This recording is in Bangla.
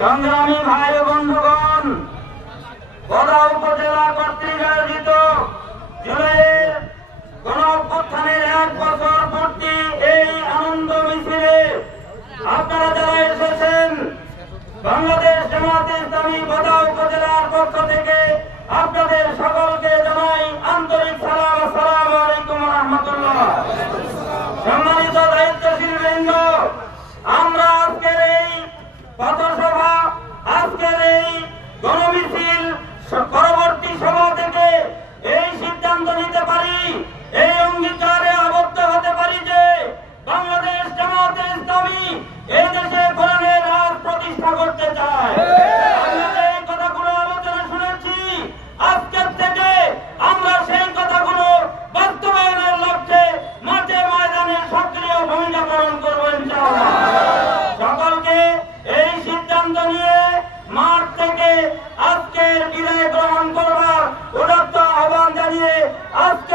সংগ্রামী ভাই ও বন্ধুগণ, বদা উপজেলা কর্তৃক আয়োজিত জুলাইয়ের গণঅভ্যুত্থানের 1 বছর পূর্তি এই আনন্দ মিছিলে আপনারা যারা এসেছেন, বাংলাদেশ জামায়াতে ইসলামী বদা উপজেলার পক্ষ থেকে আপনাদের সকলকে জানাই আন্তরিক সালাম। আসসালামু আলাইকুম ওয়া রাহমাতুল্লাহ। সম্মানিত দায়িত্বশীল বৃন্দ, আমরা আজকের এই পথসভা, আজকের এই গণমিছিল পরবর্তী সভা থেকে এই সিদ্ধান্ত নিতে পারি, এই অঙ্গীকারে আবদ্ধ হতে পারি যে বাংলাদেশ জামায়াতে ইসলামী এই দেশে কোরআনের রাজ প্রতিষ্ঠা করতে চায়। আমরা এই কথাগুলো আলোচনা শুনেছি, আজকের থেকে আমরা সেই কথাগুলো বাস্তবায়নের লক্ষ্যে মাঠে ময়দানে সক্রিয় ভূমিকা পালন করবো ইনশাআল্লাহ। সকলকে এই সিদ্ধান্ত নিয়ে মাঠ থেকে আজকের বিদায় গ্রহণ করবার উদাত্ত আহ্বান জানিয়ে আজকে